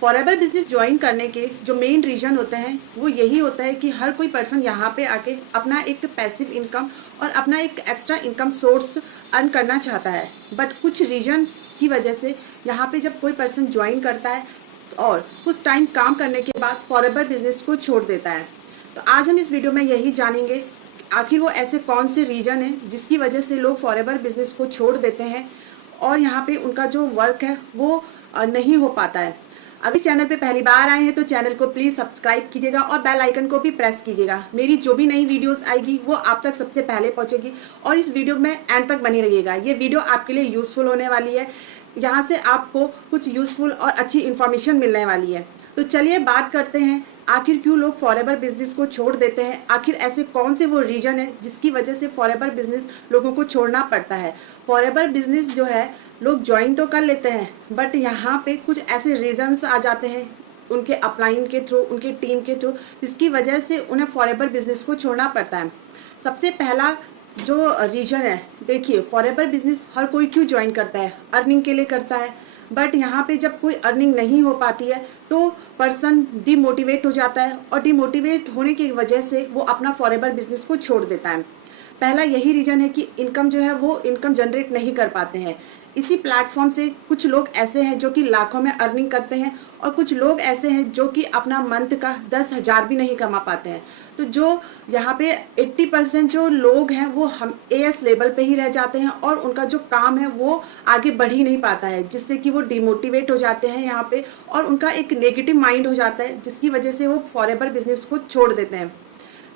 Forever business join करने के जो मेन रीजन होते हैं वो यही होता है कि हर कोई पर्सन यहाँ पे आके अपना एक पैसिव इनकम और अपना एक एक्स्ट्रा इनकम सोर्स अर्न करना चाहता है। बट कुछ रीजन्स की वजह से यहाँ पे जब कोई पर्सन ज्वाइन करता है और कुछ टाइम काम करने के बाद फॉरएवर बिजनेस को छोड़ देता है। तो आज हम इस वीडियो में यही जानेंगे आखिर वो ऐसे कौन से रीजन हैं जिसकी वजह से लोग फॉरएवर बिजनेस को छोड़ देते हैं और यहाँ पे उनका जो वर्क है वो नहीं हो पाता है। अगर चैनल पे पहली बार आए हैं तो चैनल को प्लीज़ सब्सक्राइब कीजिएगा और बेल आइकन को भी प्रेस कीजिएगा। मेरी जो भी नई वीडियोस आएगी वो आप तक सबसे पहले पहुंचेगी और इस वीडियो में एंड तक बनी रहिएगा। ये वीडियो आपके लिए यूजफुल होने वाली है, यहाँ से आपको कुछ यूजफुल और अच्छी इन्फॉर्मेशन मिलने वाली है। तो चलिए बात करते हैं आखिर क्यों लोग फॉरएवर बिजनेस को छोड़ देते हैं। आखिर ऐसे कौन से वो रीजन है जिसकी वजह से फॉरएवर बिजनेस लोगों को छोड़ना पड़ता है। फॉरएवर बिजनेस जो है लोग ज्वाइन तो कर लेते हैं बट यहाँ पे कुछ ऐसे रीजंस आ जाते हैं उनके अपलाइन के थ्रू, उनके टीम के थ्रू, जिसकी वजह से उन्हें फॉरएवर बिजनेस को छोड़ना पड़ता है। सबसे पहला जो रीजन है, देखिए फॉरएवर बिजनेस हर कोई क्यों ज्वाइन करता है, अर्निंग के लिए करता है। बट यहाँ पे जब कोई अर्निंग नहीं हो पाती है तो पर्सन डिमोटिवेट हो जाता है और डिमोटिवेट होने की वजह से वो अपना फॉरएवर बिजनेस को छोड़ देता है। पहला यही रीजन है कि इनकम जो है वो इनकम जनरेट नहीं कर पाते हैं। इसी प्लेटफॉर्म से कुछ लोग ऐसे हैं जो कि लाखों में अर्निंग करते हैं और कुछ लोग ऐसे हैं जो कि अपना मंथ का 10,000 भी नहीं कमा पाते हैं। तो जो यहाँ पे 80% जो लोग हैं वो हम AS लेवल पे ही रह जाते हैं और उनका जो काम है वो आगे बढ़ ही नहीं पाता है, जिससे कि वो डिमोटिवेट हो जाते हैं यहाँ पे और उनका एक नेगेटिव माइंड हो जाता है, जिसकी वजह से वो फॉरएवर बिजनेस को छोड़ देते हैं।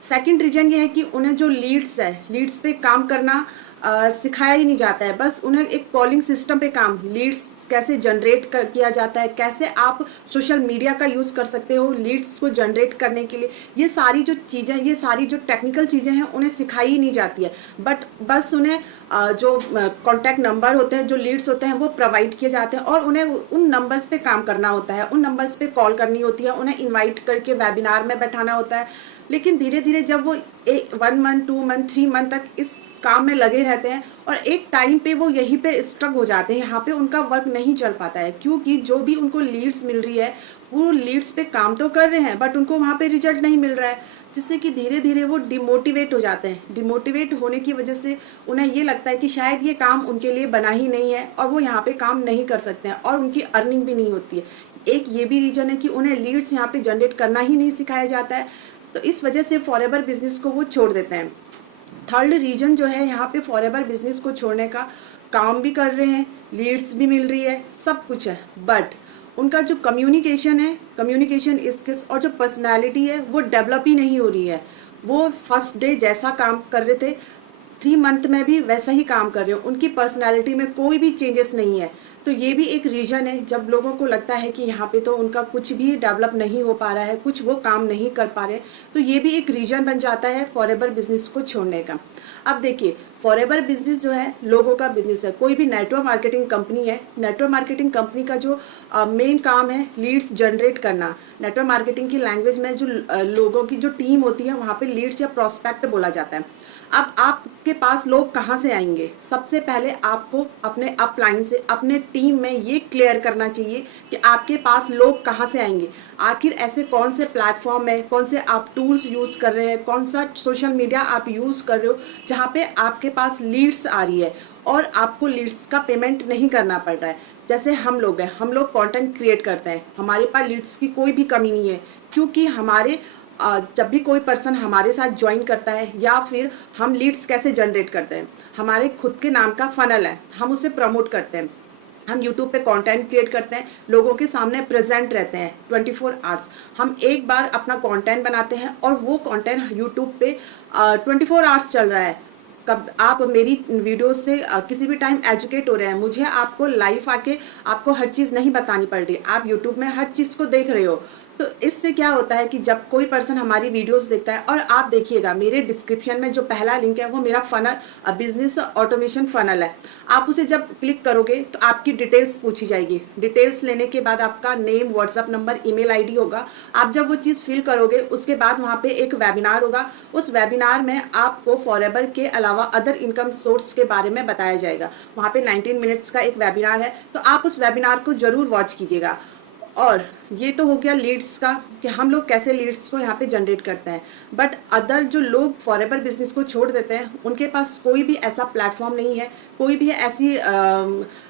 सेकंड रीजन ये है कि उन्हें जो लीड्स है, लीड्स पे काम करना सिखाया ही नहीं जाता है। बस उन्हें एक कॉलिंग सिस्टम पे काम, लीड्स कैसे जनरेट किया जाता है, कैसे आप सोशल मीडिया का यूज़ कर सकते हो लीड्स को जनरेट करने के लिए, ये सारी जो चीज़ें, ये सारी जो टेक्निकल चीज़ें हैं उन्हें सिखाई ही नहीं जाती है। बट बस उन्हें जो कॉन्टैक्ट नंबर होते हैं, जो लीड्स होते हैं वो प्रोवाइड किए जाते हैं और उन्हें उन नंबर्स पे काम करना होता है, उन नंबर्स पे कॉल करनी होती है, उन्हें इन्वाइट करके वेबिनार में बैठाना होता है। लेकिन धीरे धीरे जब वो 1 मंथ 2 मंथ 3 मंथ तक इस काम में लगे रहते हैं और एक टाइम पे वो यहीं पे स्ट्रक हो जाते हैं, यहाँ पे उनका वर्क नहीं चल पाता है, क्योंकि जो भी उनको लीड्स मिल रही है वो लीड्स पे काम तो कर रहे हैं बट उनको वहाँ पे रिजल्ट नहीं मिल रहा है, जिससे कि धीरे धीरे वो डिमोटिवेट हो जाते हैं। डिमोटिवेट होने की वजह से उन्हें ये लगता है कि शायद ये काम उनके लिए बना ही नहीं है और वो यहाँ पे काम नहीं कर सकते हैं और उनकी अर्निंग भी नहीं होती है। एक ये भी रीजन है कि उन्हें लीड्स यहाँ पे जनरेट करना ही नहीं सिखाया जाता है, तो इस वजह से फॉरएवर बिजनेस को वो छोड़ देते हैं। थर्ड रीजन जो है, यहाँ पे फॉरएवर बिजनेस को छोड़ने का, काम भी कर रहे हैं, लीड्स भी मिल रही है, सब कुछ है, बट उनका जो कम्युनिकेशन है, कम्युनिकेशन स्किल्स और जो पर्सनालिटी है वो डेवलप ही नहीं हो रही है। वो फर्स्ट डे जैसा काम कर रहे थे 3 मंथ में भी वैसा ही काम कर रहे हो, उनकी पर्सनालिटी में कोई भी चेंजेस नहीं है। तो ये भी एक रीजन है जब लोगों को लगता है कि यहाँ पे तो उनका कुछ भी डेवलप नहीं हो पा रहा है, कुछ वो काम नहीं कर पा रहे, तो ये भी एक रीजन बन जाता है फॉरएवर बिजनेस को छोड़ने का। अब देखिए फॉरएवर बिजनेस जो है लोगों का बिजनेस है, कोई भी नेटवर्क मार्केटिंग कंपनी है, नेटवर्क मार्केटिंग कंपनी का जो मेन काम है लीड्स जनरेट करना। नेटवर्क मार्केटिंग की लैंग्वेज में जो लोगों की जो टीम होती है वहाँ पे लीड्स या प्रोस्पेक्ट बोला जाता है। अब आपके पास लोग कहाँ से आएंगे, सबसे पहले आपको अपने अपलाइन से, अपने टीम में ये क्लियर करना चाहिए कि आपके पास लोग कहाँ से आएंगे। आखिर ऐसे कौन से प्लेटफॉर्म है, कौन से आप टूल्स यूज़ कर रहे हैं, कौन सा सोशल मीडिया आप यूज़ कर रहे हो जहाँ पे आपके पास लीड्स आ रही है और आपको लीड्स का पेमेंट नहीं करना पड़ रहा है। जैसे हम लोग हैं, हम लोग कंटेंट क्रिएट करते हैं, हमारे पास लीड्स की कोई भी कमी नहीं है, क्योंकि हमारे जब भी कोई पर्सन हमारे साथ ज्वाइन करता है या फिर हम लीड्स कैसे जनरेट करते हैं, हमारे खुद के नाम का फनल है, हम उसे प्रमोट करते हैं, हम YouTube पे कंटेंट क्रिएट करते हैं, लोगों के सामने प्रेजेंट रहते हैं 24 आवर्स। हम एक बार अपना कंटेंट बनाते हैं और वो कंटेंट YouTube पे 24 आवर्स चल रहा है। कब आप मेरी वीडियो से किसी भी टाइम एजुकेट हो रहे हैं, मुझे आपको लाइव आके आपको हर चीज़ नहीं बतानी पड़ रही, आप YouTube में हर चीज़ को देख रहे हो। तो इससे क्या होता है कि जब कोई पर्सन हमारी वीडियोस देखता है, और आप देखिएगा मेरे डिस्क्रिप्शन में जो पहला लिंक है वो मेरा फनल, बिजनेस ऑटोमेशन फनल है, आप उसे जब क्लिक करोगे तो आपकी डिटेल्स पूछी जाएगी। डिटेल्स लेने के बाद आपका name, WhatsApp number, email ID होगा। आप जब वो चीज़ फिल करोगे उसके बाद वहाँ पे एक वेबिनार होगा, उस वेबिनार में आपको फॉरएवर के अलावा अदर इनकम सोर्स के बारे में बताया जाएगा। वहाँ पे 19 मिनट्स का एक वेबिनार है, तो आप उस वेबिनार को जरूर वॉच कीजिएगा। और ये तो हो गया लीड्स का कि हम लोग कैसे लीड्स को यहाँ पे जनरेट करते हैं। बट अदर जो लोग फॉरएवर बिजनेस को छोड़ देते हैं, उनके पास कोई भी ऐसा प्लेटफॉर्म नहीं है, कोई भी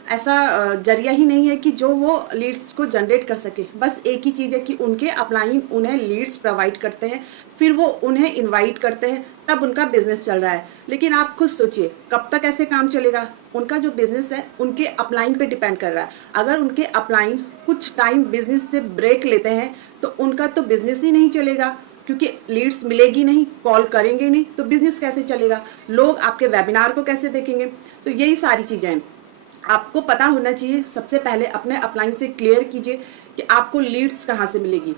ऐसा जरिया ही नहीं है कि जो वो लीड्स को जनरेट कर सके। बस एक ही चीज़ है कि उनके अपलाइन उन्हें लीड्स प्रोवाइड करते हैं, फिर वो उन्हें इनवाइट करते हैं, तब उनका बिजनेस चल रहा है। लेकिन आप खुद सोचिए कब तक ऐसे काम चलेगा। उनका जो बिजनेस है उनके अपलाइन पे डिपेंड कर रहा है। अगर उनके अपलाइन कुछ टाइम बिजनेस से ब्रेक लेते हैं तो उनका तो बिजनेस ही नहीं चलेगा, क्योंकि लीड्स मिलेगी नहीं, कॉल करेंगे नहीं, तो बिजनेस कैसे चलेगा, लोग आपके वेबिनार को कैसे देखेंगे। तो यही सारी चीज़ें हैं, आपको पता होना चाहिए। सबसे पहले अपने अपलाइन से क्लियर कीजिए कि आपको लीड्स कहाँ से मिलेगी।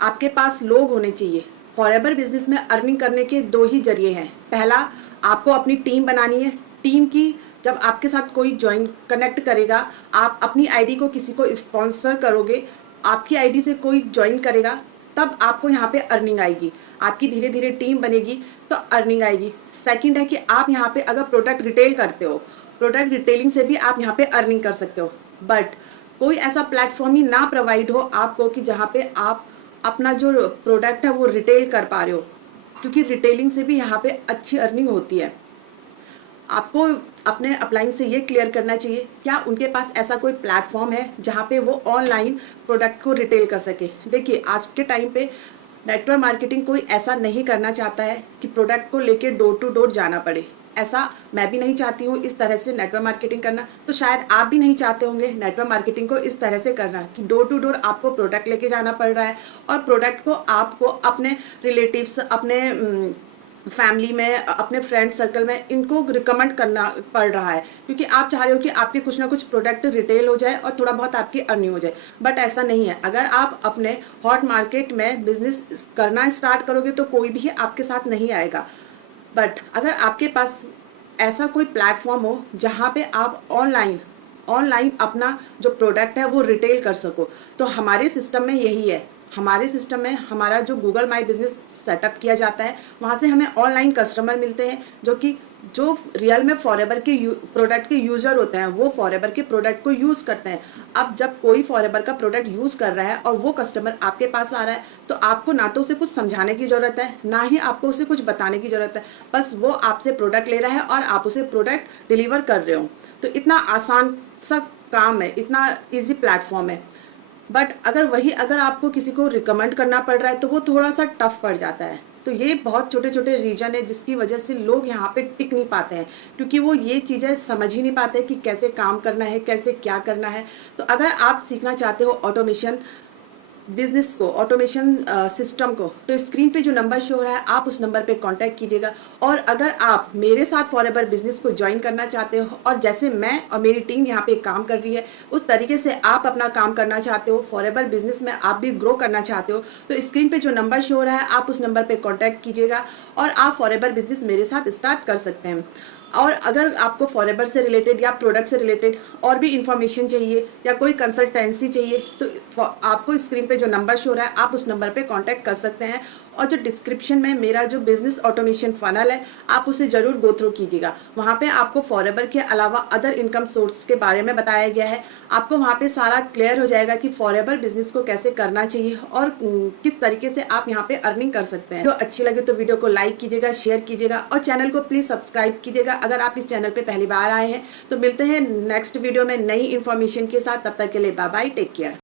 आपके पास लोग होने चाहिए। फॉरएवर बिजनेस में अर्निंग करने के दो ही जरिए हैं। पहला, आपको अपनी टीम बनानी है। टीम की जब आपके साथ कोई ज्वाइन कनेक्ट करेगा, आप अपनी आईडी को किसी को स्पॉन्सर करोगे, आपकी आईडी से कोई ज्वाइन करेगा, तब आपको यहाँ पे अर्निंग आएगी। आपकी धीरे धीरे टीम बनेगी तो अर्निंग आएगी। सेकंड है कि आप यहाँ पे अगर प्रोडक्ट रिटेल करते हो, प्रोडक्ट रिटेलिंग से भी आप यहाँ पे अर्निंग कर सकते हो। बट कोई ऐसा प्लेटफॉर्म ही ना प्रोवाइड हो आपको कि जहाँ पे आप अपना जो प्रोडक्ट है वो रिटेल कर पा रहे हो, क्योंकि रिटेलिंग से भी यहाँ पे अच्छी अर्निंग होती है। आपको अपने अपलाइन से ये क्लियर करना चाहिए क्या उनके पास ऐसा कोई प्लेटफॉर्म है जहाँ पे वो ऑनलाइन प्रोडक्ट को रिटेल कर सके। देखिए, आज के टाइम पे नेटवर्क मार्केटिंग कोई ऐसा नहीं करना चाहता है कि प्रोडक्ट को लेके डोर टू डोर जाना पड़े। ऐसा मैं भी नहीं चाहती हूँ इस तरह से नेटवर्क मार्केटिंग करना, तो शायद आप भी नहीं चाहते होंगे नेटवर्क मार्केटिंग को इस तरह से करना कि डोर टू डोर आपको प्रोडक्ट लेके जाना पड़ रहा है और प्रोडक्ट को आपको अपने रिलेटिव्स, अपने फैमिली में, अपने फ्रेंड सर्कल में इनको रिकमेंड करना पड़ रहा है, क्योंकि आप चाह रहे हो कि आपके कुछ ना कुछ प्रोडक्ट रिटेल हो जाए और थोड़ा बहुत आपकी अर्निंग हो जाए। बट ऐसा नहीं है। अगर आप अपने हॉट मार्केट में बिजनेस करना स्टार्ट करोगे तो कोई भी आपके साथ नहीं आएगा। बट अगर आपके पास ऐसा कोई प्लेटफॉर्म हो जहाँ पे आप ऑनलाइन अपना जो प्रोडक्ट है वो रिटेल कर सको, तो हमारे सिस्टम में यही है। हमारे सिस्टम में हमारा जो गूगल माई बिजनेस सेटअप किया जाता है, वहाँ से हमें ऑनलाइन कस्टमर मिलते हैं जो रियल में फॉरएवर के प्रोडक्ट के यूजर होते हैं, वो फॉरएवर के प्रोडक्ट को यूज करते हैं। अब जब कोई फॉरएवर का प्रोडक्ट यूज कर रहा है और वो कस्टमर आपके पास आ रहा है, तो आपको ना तो उसे कुछ समझाने की जरूरत है, ना ही आपको उसे कुछ बताने की जरूरत है। बस वो आपसे प्रोडक्ट ले रहा है और आप उसे प्रोडक्ट डिलीवर कर रहे हो। तो इतना आसान सा काम है, इतना ईजी प्लेटफॉर्म है। बट अगर आपको किसी को रिकमेंड करना पड़ रहा है तो वो थोड़ा सा टफ पड़ जाता है। तो ये बहुत छोटे छोटे रीजन है जिसकी वजह से लोग यहाँ पे टिक नहीं पाते हैं, क्योंकि वो ये चीज़ें समझ ही नहीं पाते कि कैसे काम करना है, कैसे क्या करना है। तो अगर आप सीखना चाहते हो ऑटोमेशन बिजनेस को, ऑटोमेशन सिस्टम को, तो स्क्रीन पे जो नंबर शो हो रहा है आप उस नंबर पे कांटेक्ट कीजिएगा। और अगर आप मेरे साथ फॉरएवर बिजनेस को ज्वाइन करना चाहते हो और जैसे मैं और मेरी टीम यहाँ पे काम कर रही है उस तरीके से आप अपना काम करना चाहते हो, फॉरएवर बिजनेस में आप भी ग्रो करना चाहते हो, तो स्क्रीन पे जो नंबर शो हो रहा है आप उस नंबर पे कॉन्टैक्ट कीजिएगा और आप फॉरएवर बिजनेस मेरे साथ स्टार्ट कर सकते हैं। और अगर आपको फॉरएवर से रिलेटेड या प्रोडक्ट से रिलेटेड और भी इंफॉर्मेशन चाहिए या कोई कंसल्टेंसी चाहिए, तो आपको स्क्रीन पे जो नंबर शो हो रहा है आप उस नंबर पे कांटेक्ट कर सकते हैं। और जो डिस्क्रिप्शन में मेरा जो बिजनेस ऑटोमेशन फनल है आप उसे जरूर गो थ्रू कीजिएगा। वहाँ पे आपको फॉरएवर के अलावा अदर इनकम सोर्स के बारे में बताया गया है। आपको वहाँ पे सारा क्लियर हो जाएगा कि फॉरएवर बिजनेस को कैसे करना चाहिए और किस तरीके से आप यहाँ पे अर्निंग कर सकते हैं। जो अच्छी लगे तो वीडियो को लाइक कीजिएगा, शेयर कीजिएगा और चैनल को प्लीज सब्सक्राइब कीजिएगा अगर आप इस चैनल पे पहली बार आए हैं। तो मिलते हैं नेक्स्ट वीडियो में नई इन्फॉर्मेशन के साथ। तब तक के लिए बाय बाय, टेक केयर।